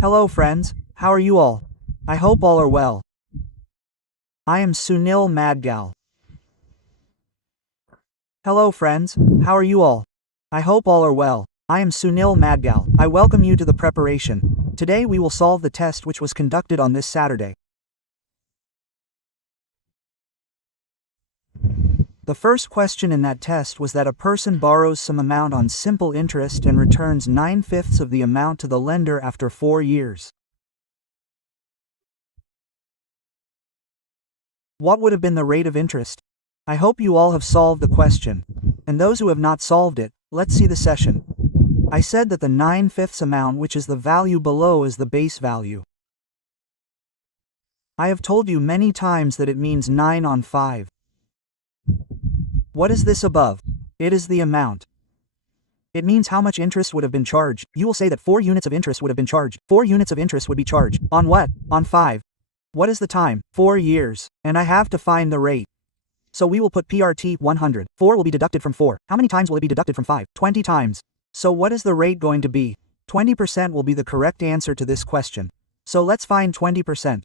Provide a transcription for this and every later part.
Hello friends, how are you all? I hope all are well. I am Sunil Mudgal. Hello friends, how are you all? I hope all are well. I am Sunil Mudgal. I welcome you to the preparation. Today we will solve the test which was conducted on this Saturday. The first question in that test was that a person borrows some amount on simple interest and returns 9/5 of the amount to the lender after 4 years. What would have been the rate of interest? I hope you all have solved the question. And those who have not solved it, let's see the session. I said that the 9/5 amount, which is the value below, is the base value. I have told you many times that it means 9 on 5. What is this above? It is the amount. It means how much interest would have been charged. You will say that 4 units of interest would have been charged. 4 units of interest would be charged. On what? On 5. What is the time? 4 years. And I have to find the rate. So we will put PRT 100. 4 will be deducted from 4. How many times will it be deducted from 5? 20 times. So what is the rate going to be? 20% will be the correct answer to this question. So let's find 20%.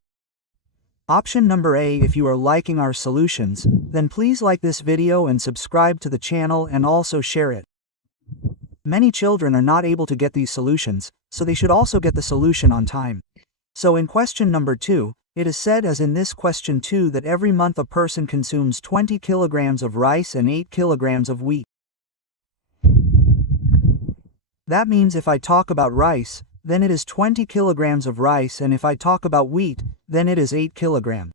Option number A. If you are liking our solutions, then please like this video and subscribe to the channel and also share it. Many children are not able to get these solutions, so they should also get the solution on time. So in question number 2, it is said as in this question 2 that every month a person consumes 20 kilograms of rice and 8 kilograms of wheat. That means if I talk about rice, then it is 20 kilograms of rice, and if I talk about wheat, then it is 8 kilograms.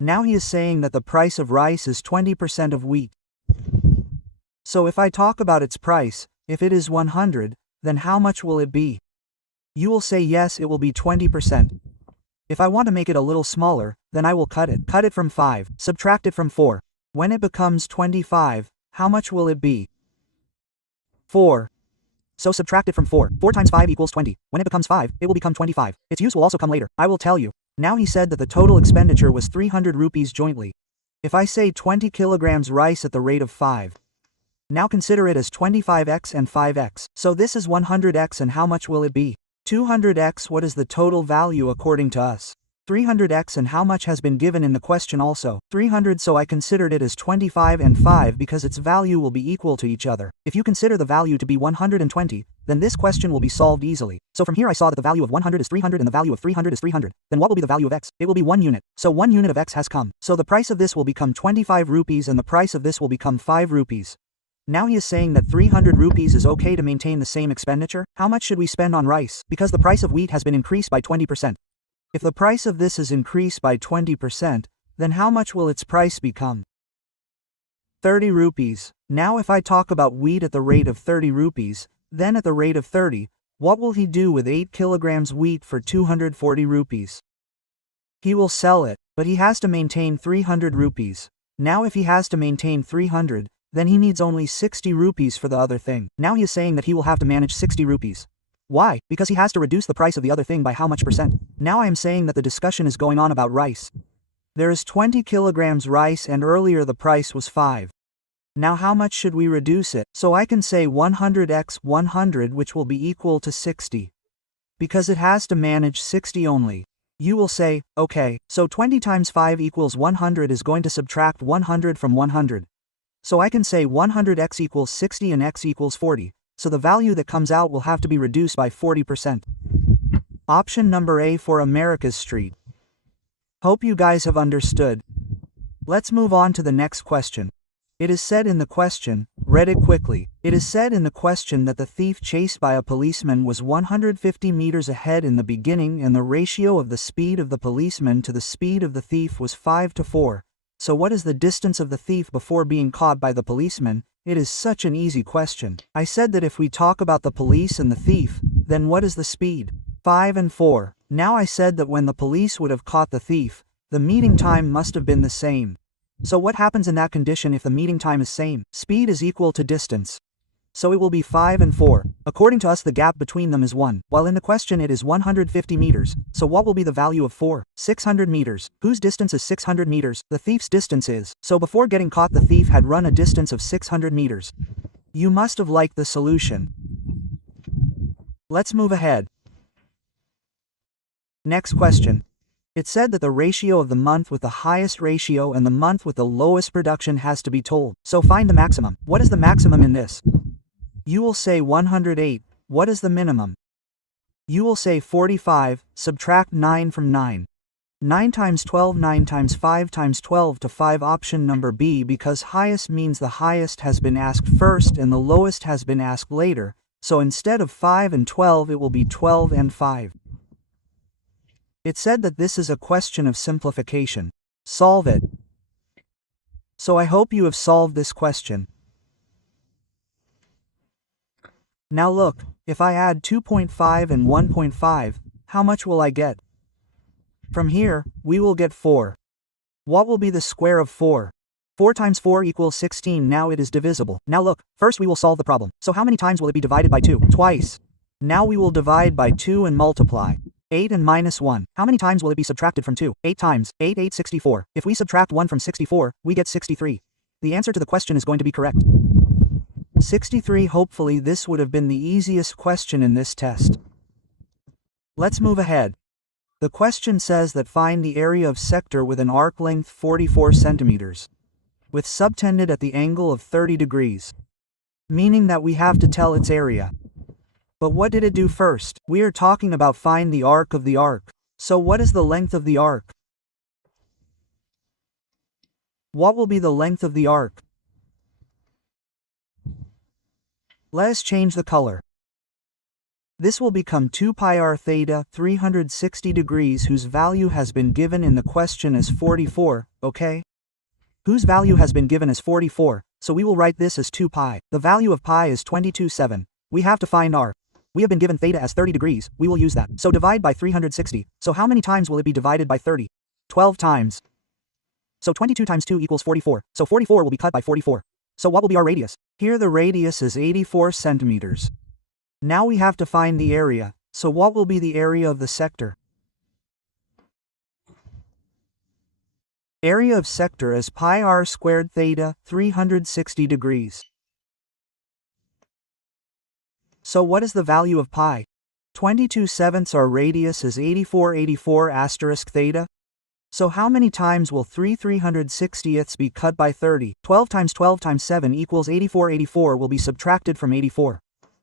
Now he is saying that the price of rice is 20% of wheat. So if I talk about its price, if it is 100, then how much will it be? You will say yes, it will be 20%. If I want to make it a little smaller, then I will cut it. Cut it from 5, subtract it from 4. When it becomes 25, how much will it be? 4. So subtract it from 4. 4 times 5 equals 20. When it becomes 5, it will become 25. Its use will also come later. I will tell you. Now he said that the total expenditure was 300 rupees jointly. If I say 20 kilograms rice at the rate of 5. Now consider it as 25x and 5x. So this is 100x, and how much will it be? 200x. What is the total value according to us? 300x, and how much has been given in the question also? 300, so I considered it as 25 and 5 because its value will be equal to each other. If you consider the value to be 120, then this question will be solved easily. So from here I saw that the value of 100 is 300 and the value of 300 is 300. Then what will be the value of x? It will be 1 unit. So 1 unit of x has come. So the price of this will become 25 rupees and the price of this will become 5 rupees. Now he is saying that 300 rupees is okay to maintain the same expenditure. How much should we spend on rice? Because the price of wheat has been increased by 20%. If the price of this is increased by 20%, then how much will its price become? 30 rupees. Now if I talk about wheat at the rate of 30 rupees, then at the rate of 30, what will he do with 8 kilograms wheat for 240 rupees? He will sell it, but he has to maintain 300 rupees. Now if he has to maintain 300, then he needs only 60 rupees for the other thing. Now he is saying that he will have to manage 60 rupees. Why? Because he has to reduce the price of the other thing by how much percent? Now I am saying that the discussion is going on about rice. There is 20 kilograms rice and earlier the price was 5. Now how much should we reduce it? So I can say 100x 100, which will be equal to 60. Because it has to manage 60 only. You will say, okay, so 20 times 5 equals 100 is going to subtract 100 from 100. So I can say 100x equals 60 and x equals 40. So the value that comes out will have to be reduced by 40%. Option number A for America's Street. Hope you guys have understood. Let's move on to the next question. It is said in the question, read it quickly. It is said in the question that the thief chased by a policeman was 150 meters ahead in the beginning and the ratio of the speed of the policeman to the speed of the thief was 5:4. So what is the distance of the thief before being caught by the policeman? It is such an easy question. I said that if we talk about the police and the thief, then what is the speed? 5 and 4. Now I said that when the police would have caught the thief, the meeting time must have been the same. So what happens in that condition if the meeting time is same? Speed is equal to distance. So it will be 5 and 4. According to us the gap between them is 1, while in the question it is 150 meters. So what will be the value of 4? 600 meters. Whose distance is 600 meters? The thief's distance is. So before getting caught the thief had run a distance of 600 meters. You must have liked the solution. Let's move ahead. Next question. It said that the ratio of the month with the highest ratio and the month with the lowest production has to be told. So find the maximum. What is the maximum in this? You will say 108. What is the minimum? You will say 45, subtract 9 from 9. 9 times 12, 9 times 5 times 12 to 5. Option number B, because highest means the highest has been asked first and the lowest has been asked later, so instead of 5 and 12 it will be 12 and 5. It said that this is a question of simplification. Solve it. So I hope you have solved this question. Now look, if I add 2.5 and 1.5, how much will I get? From here, we will get 4. What will be the square of 4? 4 times 4 equals 16. Now it is divisible. Now look, first we will solve the problem. So how many times will it be divided by 2? Twice. Now we will divide by 2 and multiply. 8 and minus 1. How many times will it be subtracted from 2? 8 times. 8, 8, 64. If we subtract 1 from 64, we get 63. The answer to the question is going to be correct. 63. Hopefully this would have been the easiest question in this test. Let's move ahead. The question says that find the area of sector with an arc length 44 centimeters, with subtended at the angle of 30 degrees, meaning that we have to tell its area. But what did it do first? We are talking about find the arc of the arc. So what is the length of the arc? What will be the length of the arc? Let us change the color. This will become 2 pi r theta 360 degrees, whose value has been given in the question as 44, okay? Whose value has been given as 44, so we will write this as 2 pi. The value of pi is 22.7. We have to find r. We have been given theta as 30 degrees, we will use that. So divide by 360. So how many times will it be divided by 30? 12 times. So 22 times 2 equals 44. So 44 will be cut by 44. So what will be our radius? Here the radius is 84 centimeters. Now we have to find the area. So what will be the area of the sector? Area of sector is pi r squared theta 360 degrees. So what is the value of pi? 22/7. Our radius is 84 asterisk theta. So how many times will 3/360ths be cut by 30? 12 times 12 times 7 equals 84. 84 will be subtracted from 84.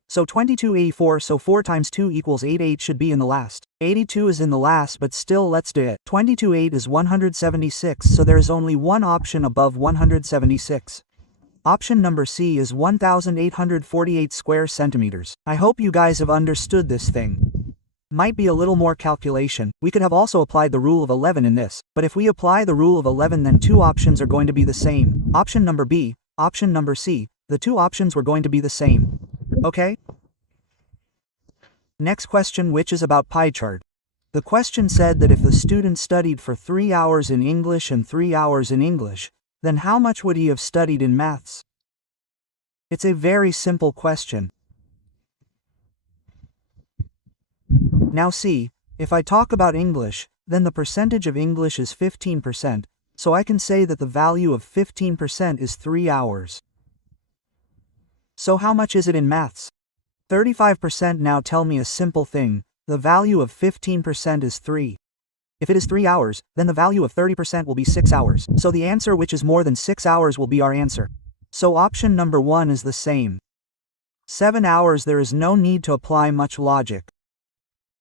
So 22/84, so 4 times 2 equals 8. 8 should be in the last. 82 is in the last, but still let's do it. 22/8 is 176, so there is only one option above 176. Option number C is 1848 square centimeters. I hope you guys have understood this thing. Might be a little more calculation. We could have also applied the rule of 11 in this, but if we apply the rule of 11, then two options are going to be the same. Option number B, option number C, the two options were going to be the same. Okay? Next question, which is about pie chart. The question said that if the student studied for 3 hours in English and 3 hours in English, then how much would he have studied in maths? It's a very simple question. Now see, if I talk about English, then the percentage of English is 15%, so I can say that the value of 15% is 3 hours. So how much is it in maths? 35%. Now tell me a simple thing, the value of 15% is 3. If it is 3 hours, then the value of 30% will be 6 hours. So the answer, which is more than 6 hours, will be our answer. So option number 1 is the same. 7 hours. There is no need to apply much logic.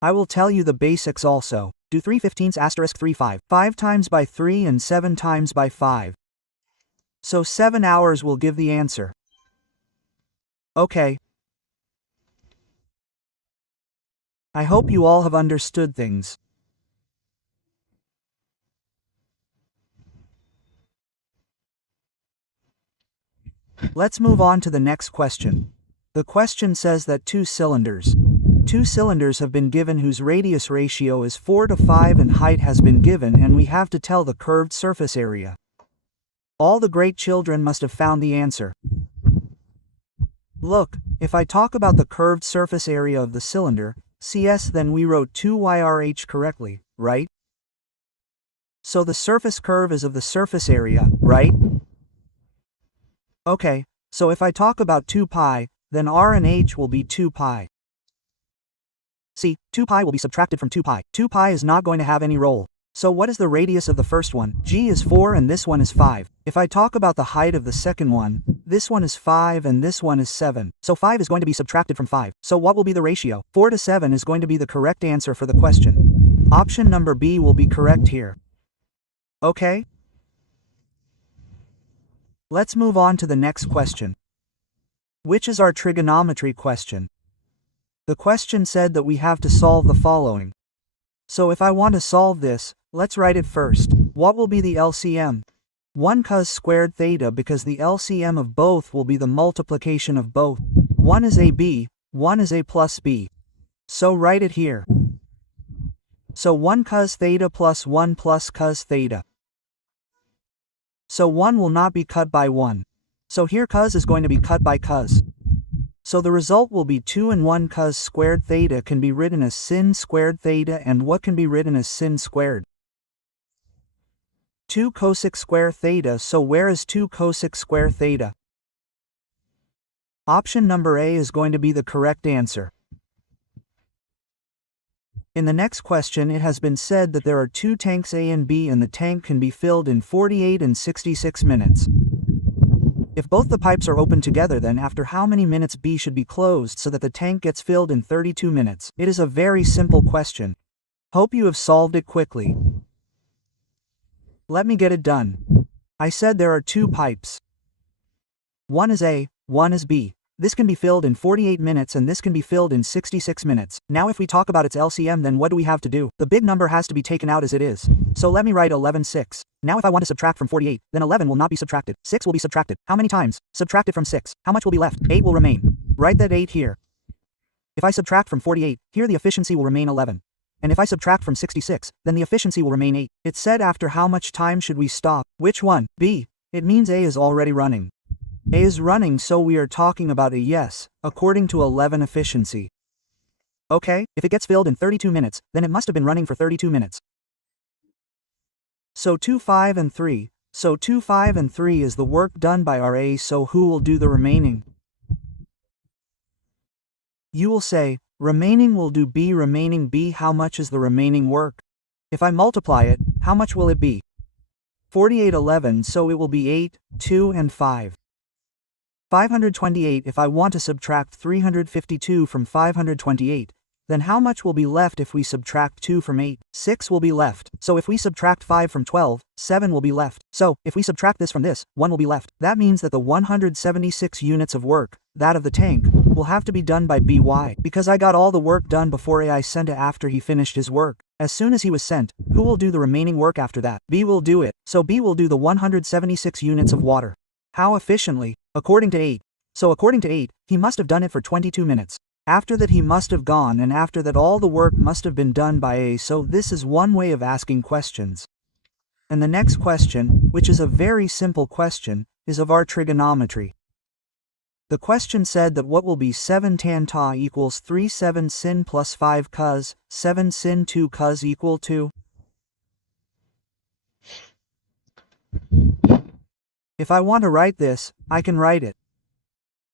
I will tell you the basics also. Do 3/15 asterisk 3 5. 5 times by 3 and 7 times by 5. So 7 hours will give the answer. Okay. I hope you all have understood things. Let's move on to the next question. The question says that two cylinders have been given whose radius ratio is 4:5 and height has been given, and we have to tell the curved surface area. All the great children must have found the answer. Look, if I talk about the curved surface area of the cylinder, CS, then we wrote 2YRH correctly, right? So the surface curve is of the surface area, right? Okay, so if I talk about 2 pi, then R and H will be 2 pi. See, 2 pi will be subtracted from 2 pi. 2 pi is not going to have any role. So what is the radius of the first one? G is 4 and this one is 5. If I talk about the height of the second one, this one is 5 and this one is 7. So 5 is going to be subtracted from 5. So what will be the ratio? 4 to 7 is going to be the correct answer for the question. Option number B will be correct here. Okay? Let's move on to the next question, which is our trigonometry question. The question said that we have to solve the following. So if I want to solve this, let's write it first. What will be the LCM? 1 cos squared theta, because the LCM of both will be the multiplication of both. 1 is AB, 1 is A plus B. So write it here. So 1 cos theta plus 1 plus cos theta. So 1 will not be cut by 1. So here cos is going to be cut by cos. So the result will be 2 and 1 cos squared theta can be written as sin squared theta, and what can be written as sin squared? 2 cosec square theta. So where is 2 cosec square theta? Option number A is going to be the correct answer. In the next question, it has been said that there are 2 tanks A and B, and the tank can be filled in 48 and 66 minutes. If both the pipes are open together, then after how many minutes B should be closed so that the tank gets filled in 32 minutes? It is a very simple question. Hope you have solved it quickly. Let me get it done. I said there are 2 pipes. One is A, one is B. This can be filled in 48 minutes and this can be filled in 66 minutes. Now if we talk about its LCM, then what do we have to do? The big number has to be taken out as it is. So let me write 11 6. Now if I want to subtract from 48, then 11 will not be subtracted. 6 will be subtracted. How many times? Subtracted from 6. How much will be left? 8 will remain. Write that 8 here. If I subtract from 48, here the efficiency will remain 11. And if I subtract from 66, then the efficiency will remain 8. It said after how much time should we stop? Which one? B. It means A is already running. A is running, so we are talking about a yes, according to 11 efficiency. Okay, if it gets filled in 32 minutes, then it must have been running for 32 minutes. So 2, 5, and 3. So 2, 5, and 3 is the work done by our A, so who will do the remaining? You will say, remaining will do B. Remaining B, how much is the remaining work? If I multiply it, how much will it be? 48, 11, so it will be 8, 2, and 5. 528. If I want to subtract 352 from 528, then how much will be left if we subtract 2 from 8? 6 will be left. So if we subtract 5 from 12, 7 will be left. So if we subtract this from this, 1 will be left. That means that the 176 units of work, that of the tank, will have to be done by BY. Because I got all the work done before AI sent it after he finished his work. As soon as he was sent, who will do the remaining work after that? B will do it. So B will do the 176 units of water. How efficiently? According to 8. So according to 8, he must have done it for 22 minutes. After that he must have gone, and after that all the work must have been done by A. So this is one way of asking questions. And the next question, which is a very simple question, is of our trigonometry. The question said that what will be 7 tan ta equals 3 7 sin plus 5 cos, 7 sin 2 cos equal to? If I want to write this, I can write it.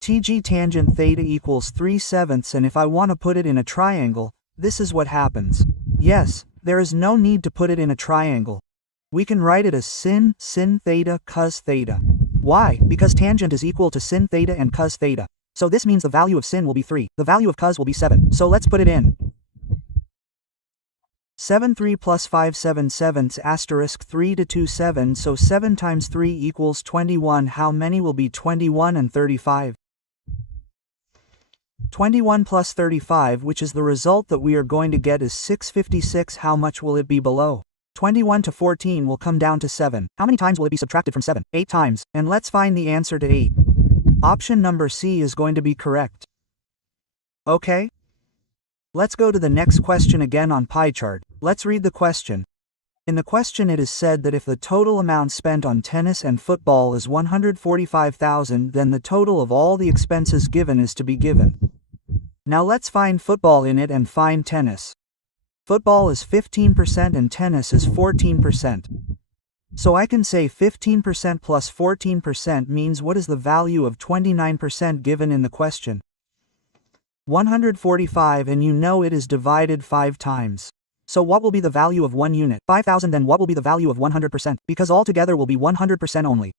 TG tangent theta equals 3/7, and if I want to put it in a triangle, this is what happens. Yes, there is no need to put it in a triangle. We can write it as sin theta cos theta. Why? Because tangent is equal to sin theta and cos theta. So this means the value of sin will be 3, the value of cos will be 7. So let's put it in. 7 3 plus 5 7 7 asterisk 3 to 2 7, so 7 times 3 equals 21. How many will be 21 and 35? 21 plus 35, which is the result that we are going to get, is 656. How much will it be below? 21 to 14 will come down to 7. How many times will it be subtracted from 7? 8 times. And let's find the answer to 8. Option number C is going to be correct. Okay? Let's go to the next question again on pie chart. Let's read the question. In the question it is said that if the total amount spent on tennis and football is 145,000, then the total of all the expenses given is to be given. Now let's find football in it and find tennis. Football is 15% and tennis is 14%. So I can say 15% plus 14% means what is the value of 29% given in the question? 145, and you know it is divided 5 times. So what will be the value of 1 unit? 5,000. Then what will be the value of 100%? Because altogether will be 100% only.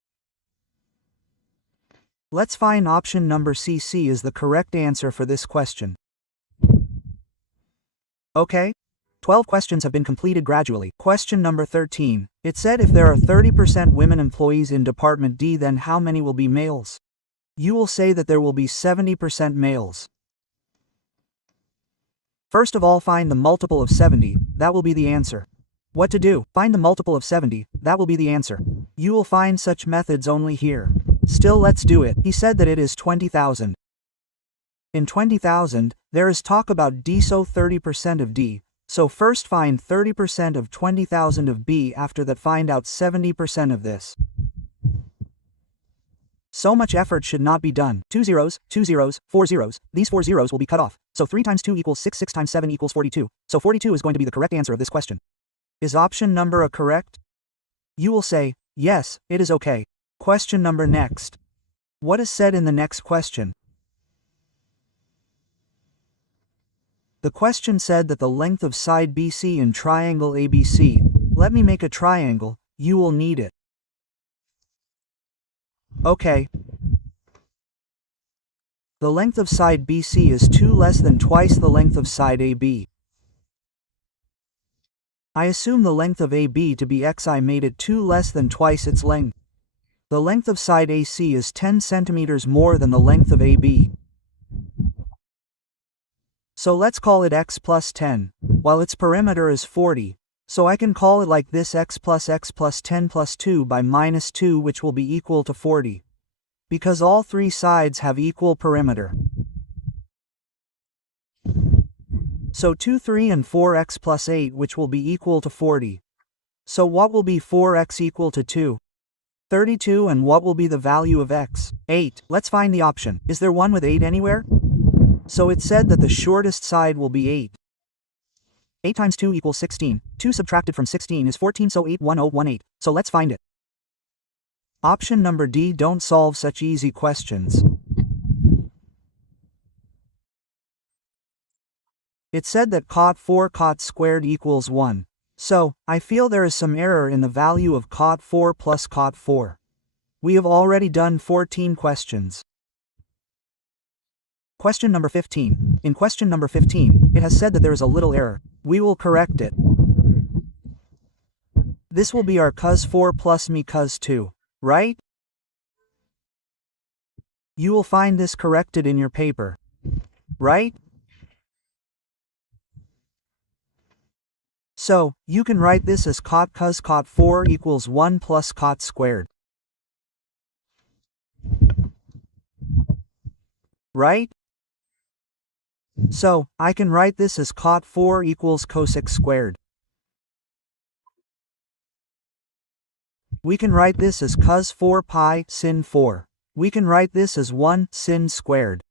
Let's find option number CC is the correct answer for this question. Okay? 12 questions have been completed gradually. Question number 13. It said if there are 30% women employees in Department D, then how many will be males? You will say that there will be 70% males. First of all, find the multiple of 70, that will be the answer. What to do? Find the multiple of 70, that will be the answer. You will find such methods only here. Still, let's do it. He said that it is 20,000. In 20,000, there is talk about D, so 30% of D. So first find 30% of 20,000 of B, after that find out 70% of this. So much effort should not be done. 2 zeros, 2 zeros, 4 zeros. These 4 zeros will be cut off. So 3 times 2 equals 6, 6 times 7 equals 42. So 42 is going to be the correct answer of this question. Is option number A correct? You will say, yes, it is okay. Question number next. What is said in the next question? The question said that the length of side BC in triangle ABC. Let me make a triangle, you will need it. Okay. The length of side BC is 2 less than twice the length of side AB. I assume the length of AB to be x. I made it 2 less than twice its length. The length of side AC is 10 centimeters more than the length of AB. So let's call it x plus 10, while its perimeter is 40. So I can call it like this: x plus 10 plus 2 by minus 2, which will be equal to 40. Because all 3 sides have equal perimeter. So 2, 3 and 4x plus 8, which will be equal to 40. So what will be 4x equal to 2? 32. And what will be the value of x? 8. Let's find the option. Is there one with 8 anywhere? So it said that the shortest side will be 8. 8 times 2 equals 16. 2 subtracted from 16 is 14, so 81018. So let's find it. Option number D. Don't solve such easy questions. It said that cot 4 cot squared equals 1. So, I feel there is some error in the value of cot 4 plus cot 4. We have already done 14 questions. Question number 15. In question number 15, it has said that there is a little error. We will correct it. This will be our cos 4 plus me cos 2, right? You will find this corrected in your paper, right? So, you can write this as cot cos cot 4 equals 1 plus cot squared. Right? So, I can write this as cot 4 equals cosec squared. We can write this as cos 4 pi sin 4. We can write this as 1 sin squared.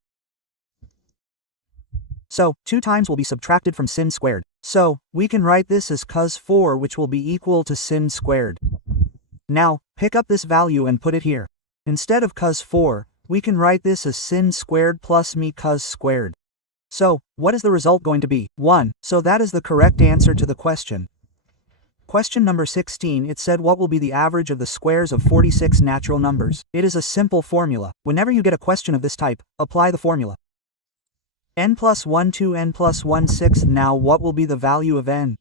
So, 2 times will be subtracted from sin squared. So, we can write this as cos 4, which will be equal to sin squared. Now, pick up this value and put it here. Instead of cos 4, we can write this as sin squared plus me cos squared. So, what is the result going to be? 1. So that is the correct answer to the question. Question number 16, it said what will be the average of the squares of 46 natural numbers? It is a simple formula. Whenever you get a question of this type, apply the formula. N plus 1 2 n plus 1 6. Now what will be the value of n?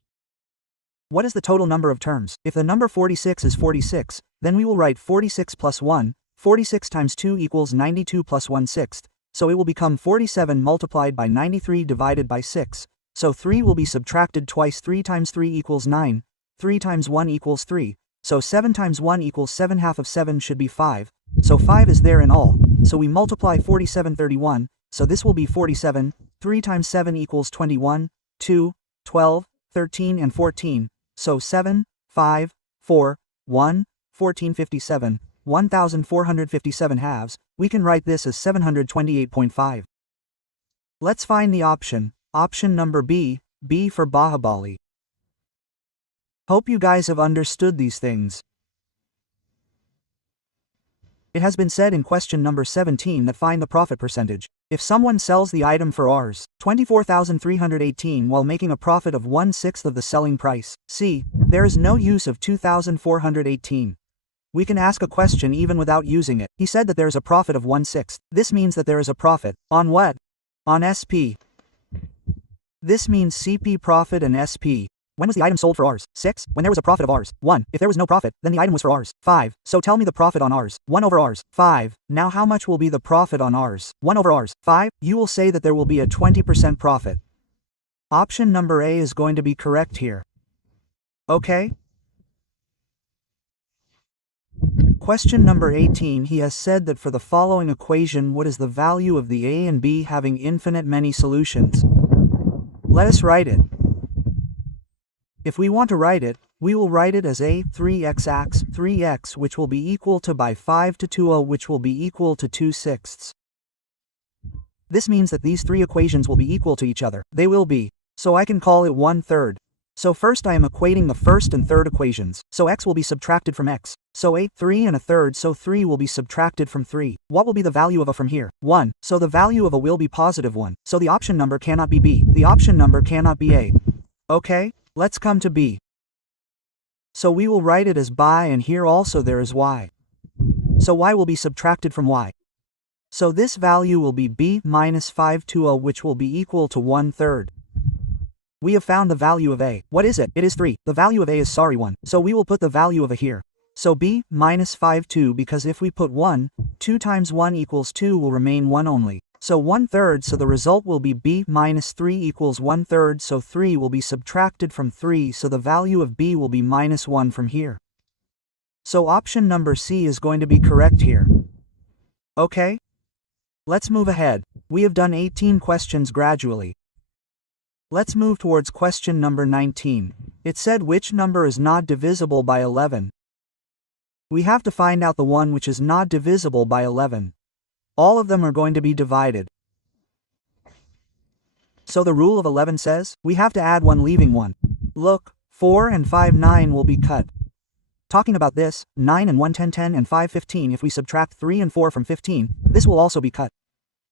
What is the total number of terms? If the number 46 is 46, then we will write 46 plus 1, 46 times 2 equals 92 plus 1/6, so it will become 47 multiplied by 93 divided by 6, so 3 will be subtracted twice. 3 times 3 equals 9, 3 times 1 equals 3, so 7 times 1 equals 7. Half of 7 should be 5, so 5 is there in all, so we multiply 47 31, so this will be 47, 3 times 7 equals 21, 2, 12, 13 and 14, so 7, 5, 4, 1, 14 57, 1457 halves, we can write this as 728.5. Let's find the option, option number B, B for Bahubali. Hope you guys have understood these things. It has been said in question number 17 that find the profit percentage. If someone sells the item for Rs. 24,318 while making a profit of 1/6 of the selling price, C, there is no use of 2,418. We can ask a question even without using it. He said that there is a profit of 1/6. This means that there is a profit. On what? On SP. This means CP profit and SP. When was the item sold for Rs. 6? When there was a profit of Rs. 1. If there was no profit, then the item was for Rs. 5. So tell me the profit on Rs. 1 over Rs. 5. Now how much will be the profit on Rs. 1 over Rs. 5? You will say that there will be a 20% profit. Option number A is going to be correct here. Okay? Question number 18. He has said that for the following equation, what is the value of the A and B having infinite many solutions? Let us write it. If we want to write it, we will write it as a 3x ax 3x, which will be equal to by 5 to 2a, which will be equal to 2/6. This means that these three equations will be equal to each other. They will be. So I can call it 1/3. So first I am equating the first and third equations. So x will be subtracted from x. So a 3 and a third, so 3 will be subtracted from 3. What will be the value of a from here? 1. So the value of a will be positive 1. So the option number cannot be B. The option number cannot be A. Okay? Let's come to B. So we will write it as by, and here also there is y. So y will be subtracted from y. So this value will be B minus 5 to A, which will be equal to 1/3. We have found the value of A. What is it? It is 3. The value of A is 1. So we will put the value of A here. So B minus 5 2, because if we put 1, 2 times 1 equals 2 will remain 1 only. So 1/3, so the result will be B minus 3 equals 1/3, so 3 will be subtracted from 3, so the value of B will be minus 1 from here. So option number C is going to be correct here. Okay? Let's move ahead. We have done 18 questions gradually. Let's move towards question number 19. It said which number is not divisible by 11? We have to find out the one which is not divisible by 11. All of them are going to be divided. So the rule of 11 says, we have to add 1 leaving 1. Look, 4 and 5 9 will be cut. Talking about this, 9 and 1 10 10 and 5 15, if we subtract 3 and 4 from 15, this will also be cut.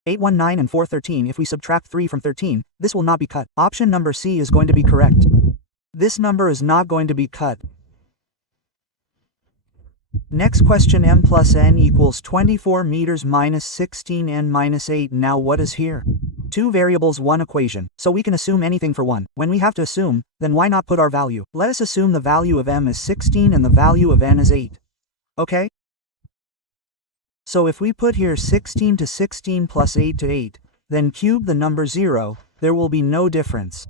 8 1 9 and 4 13, if we subtract 3 from 13, this will not be cut. Option number C is going to be correct. This number is not going to be cut. Next question, m plus n equals 24 meters minus 16 n minus 8. Now what is here? Two variables, one equation, so we can assume anything for one. When we have to assume, then why not put our value? Let us assume the value of m is 16 and the value of n is 8. Okay? So if we put here 16 to 16 plus 8 to 8, then cube the number 0, there will be no difference.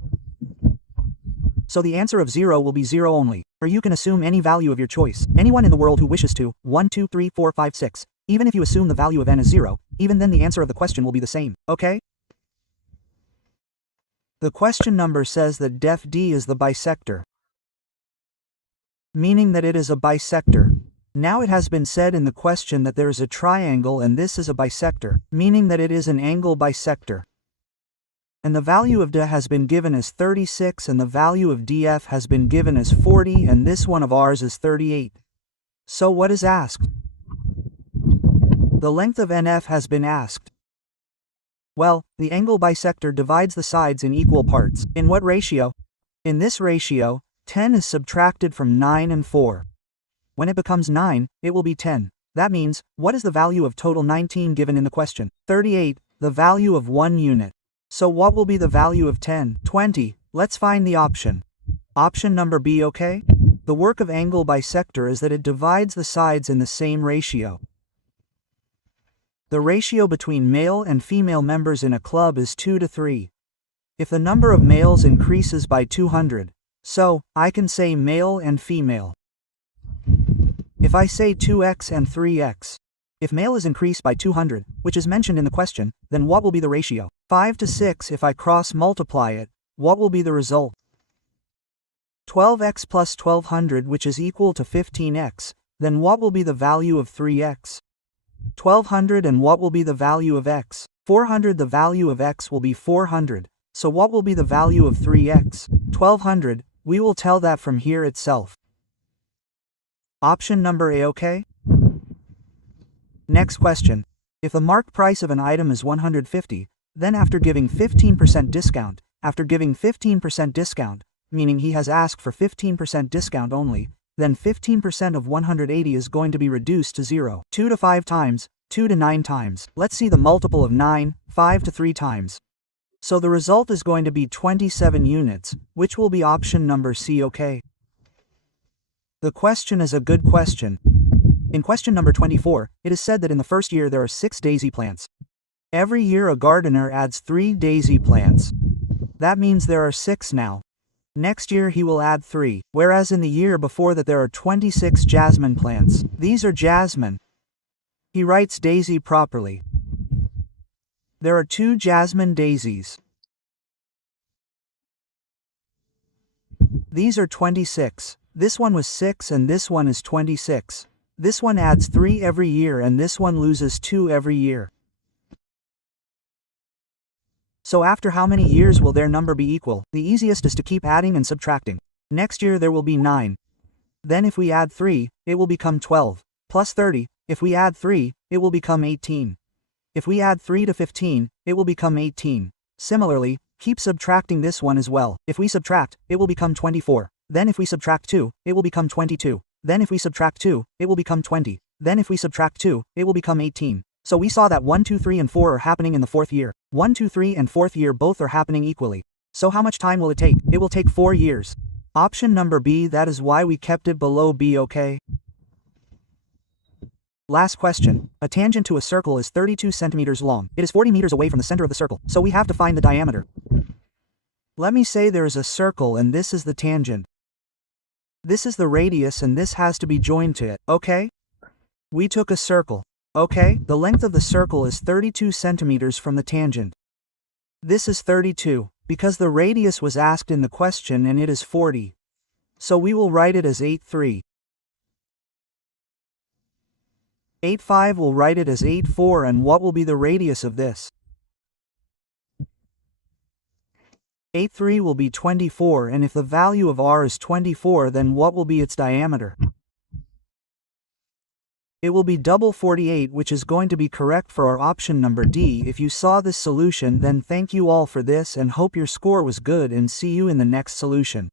So the answer of 0 will be 0 only, or you can assume any value of your choice. Anyone in the world who wishes to, 1 2 3 4 5 6. Even if you assume the value of n is 0, even then the answer of the question will be the same, okay? The question number says that def D is the bisector, meaning that it is a bisector. Now it has been said in the question that there is a triangle and this is a bisector, meaning that it is an angle bisector. And the value of D has been given as 36 and the value of DF has been given as 40, and this one of ours is 38. So what is asked? The length of NF has been asked. Well, the angle bisector divides the sides in equal parts. In what ratio? In this ratio, 10 is subtracted from 9 and 4. When it becomes 9, it will be 10. That means, what is the value of total 19 given in the question? 38, the value of 1 unit. So what will be the value of 10? 20. Let's find the option. Option number B, okay? The work of angle bisector is that it divides the sides in the same ratio. The ratio between male and female members in a club is 2 to 3. If the number of males increases by 200, so I can say male and female. If I say 2x and 3x, if male is increased by 200, which is mentioned in the question, then what will be the ratio? 5 to 6. If I cross multiply it, what will be the result? 12x plus 1200, which is equal to 15x, then what will be the value of 3x? 1200, and what will be the value of x? 400. The value of x will be 400, so what will be the value of 3x? 1200. We will tell that from here itself. Option number A, okay? Next question. If the marked price of an item is 150, then after giving 15% discount, meaning he has asked for 15% discount only, then 15% of 180 is going to be reduced to 0. 2 to 5 times, 2 to 9 times. Let's see the multiple of 9, 5 to 3 times. So the result is going to be 27 units, which will be option number C. Okay. The question is a good question. In question number 24, it is said that in the first year there are 6 daisy plants. Every year a gardener adds 3 daisy plants. That means there are 6 now. Next year he will add 3, whereas in the year before that there are 26 jasmine plants. These are jasmine. He writes daisy properly. There are 2 jasmine daisies. These are 26. This one was 6 and this one is 26. This one adds 3 every year and this one loses 2 every year. So after how many years will their number be equal? The easiest is to keep adding and subtracting. Next year there will be 9. Then if we add 3, it will become 12. Plus 30, if we add 3, it will become 18. If we add 3 to 15, it will become 18. Similarly, keep subtracting this one as well. If we subtract, it will become 24. Then if we subtract 2, it will become 22. Then if we subtract 2, it will become 20. Then if we subtract 2, it will become 18. So we saw that 1, 2, 3 and 4 are happening in the 4th year. 1, 2, 3 and 4th year both are happening equally. So how much time will it take? It will take 4 years. Option number B, that is why we kept it below B. Okay. Last question. A tangent to a circle is 32 centimeters long. It is 40 meters away from the center of the circle, so we have to find the diameter. Let me say there is a circle and this is the tangent. This is the radius and this has to be joined to it, okay? We took a circle. Okay, the length of the circle is 32 centimeters from the tangent. This is 32, because the radius was asked in the question and it is 40. So we will write it as 8,3. 8,5 will write it as 8,4 and what will be the radius of this? 8,3 will be 24 and if the value of r is 24 then what will be its diameter? It will be double 48, which is going to be correct for our option number D. If you saw this solution then thank you all for this and hope your score was good and see you in the next solution.